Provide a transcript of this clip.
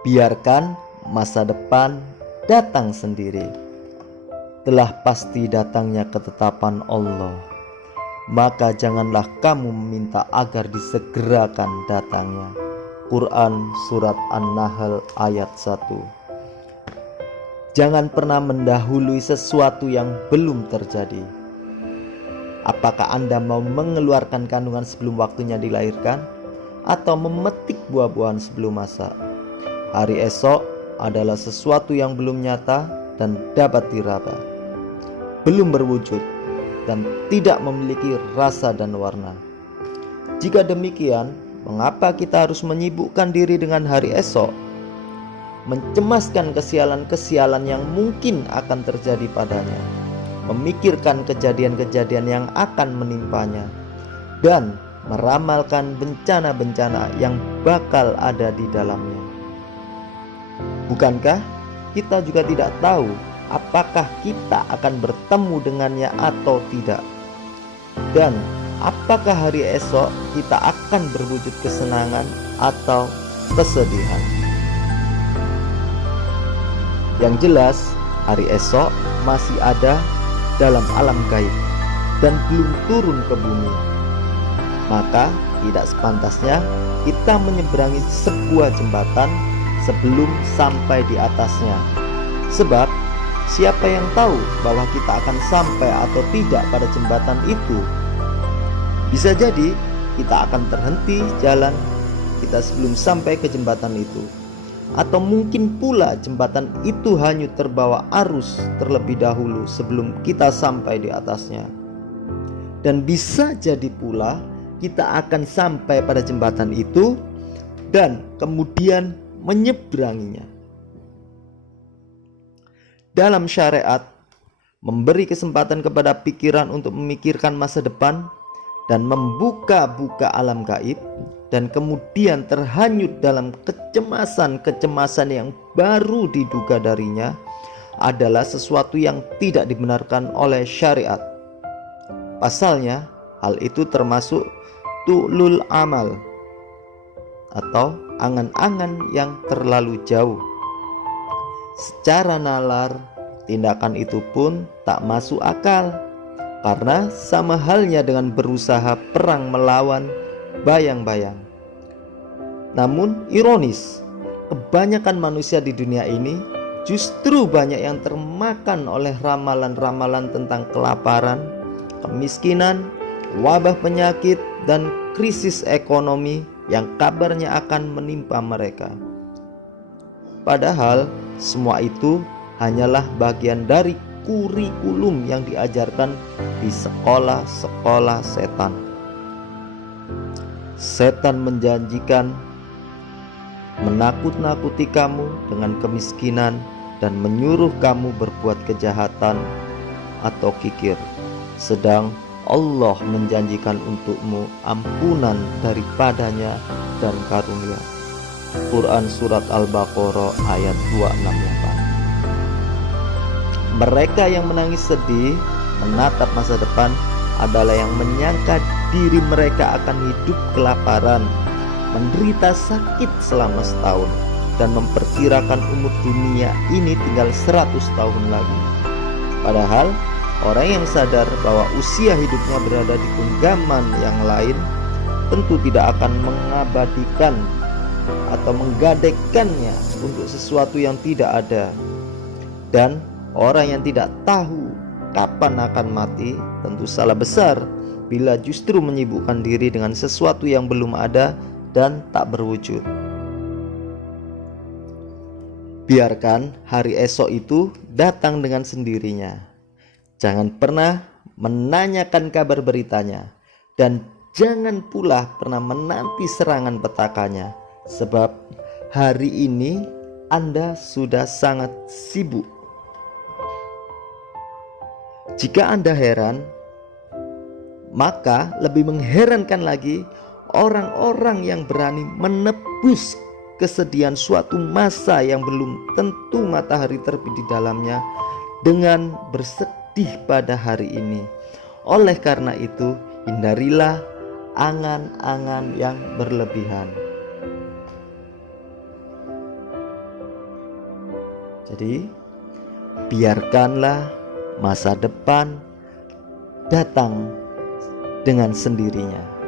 Biarkan masa depan datang sendiri. Telah pasti datangnya ketetapan Allah, maka janganlah kamu meminta agar disegerakan datangnya. Quran Surat An-Nahl ayat 1. Jangan pernah mendahului sesuatu yang belum terjadi. Apakah Anda mau mengeluarkan kandungan sebelum waktunya dilahirkan, atau memetik buah-buahan sebelum masa? Hari esok adalah sesuatu yang belum nyata dan dapat diraba, belum berwujud, dan tidak memiliki rasa dan warna. Jika demikian, mengapa kita harus menyibukkan diri dengan hari esok, mencemaskan kesialan-kesialan yang mungkin akan terjadi padanya, memikirkan kejadian-kejadian yang akan menimpanya, dan meramalkan bencana-bencana yang bakal ada di dalamnya? Bukankah kita juga tidak tahu apakah kita akan bertemu dengannya atau tidak? Dan apakah hari esok kita akan berwujud kesenangan atau kesedihan? Yang jelas, hari esok masih ada dalam alam gaib dan belum turun ke bumi. Maka tidak sepantasnya kita menyeberangi sebuah jembatan sebelum sampai di atasnya. Sebab siapa yang tahu bahwa kita akan sampai atau tidak pada jembatan itu? Bisa jadi kita akan terhenti jalan kita sebelum sampai ke jembatan itu, atau mungkin pula jembatan itu hanyut terbawa arus terlebih dahulu sebelum kita sampai di atasnya. Dan bisa jadi pula kita akan sampai pada jembatan itu dan kemudian menyeberanginya. Dalam syariat, memberi kesempatan kepada pikiran untuk memikirkan masa depan dan membuka-buka alam gaib, dan kemudian terhanyut dalam kecemasan-kecemasan yang baru diduga darinya, adalah sesuatu yang tidak dibenarkan oleh syariat. Pasalnya, hal itu termasuk tu'lul amal atau angan-angan yang terlalu jauh. Secara nalar, tindakan itu pun tak masuk akal, karena sama halnya dengan berusaha perang melawan bayang-bayang. Namun ironis, kebanyakan manusia di dunia ini justru banyak yang termakan oleh ramalan-ramalan tentang kelaparan, kemiskinan, wabah penyakit, dan krisis ekonomi yang kabarnya akan menimpa mereka. Padahal semua itu hanyalah bagian dari kurikulum yang diajarkan di sekolah-sekolah setan. Setan menjanjikan menakut-nakuti kamu dengan kemiskinan dan menyuruh kamu berbuat kejahatan atau kikir, sedang Allah menjanjikan untukmu ampunan daripadanya dan karunia. Quran Surat Al-Baqarah ayat 268. Mereka yang menangis sedih menatap masa depan adalah yang menyangka diri mereka akan hidup kelaparan, menderita sakit selama setahun, dan memperkirakan umur dunia ini tinggal 100 tahun lagi. Padahal orang yang sadar bahwa usia hidupnya berada di genggaman yang lain tentu tidak akan mengabadikan atau menggadaikannya untuk sesuatu yang tidak ada. Dan orang yang tidak tahu kapan akan mati tentu salah besar bila justru menyibukkan diri dengan sesuatu yang belum ada dan tak berwujud. Biarkan hari esok itu datang dengan sendirinya. Jangan pernah menanyakan kabar beritanya, dan jangan pula pernah menanti serangan petakannya, sebab hari ini Anda sudah sangat sibuk. Jika Anda heran, maka lebih mengherankan lagi orang-orang yang berani menebus kesedihan suatu masa yang belum tentu matahari terbit di dalamnya dengan bersedih pada hari ini. Oleh karena itu, hindarilah angan-angan yang berlebihan. Jadi, biarkanlah masa depan datang dengan sendirinya.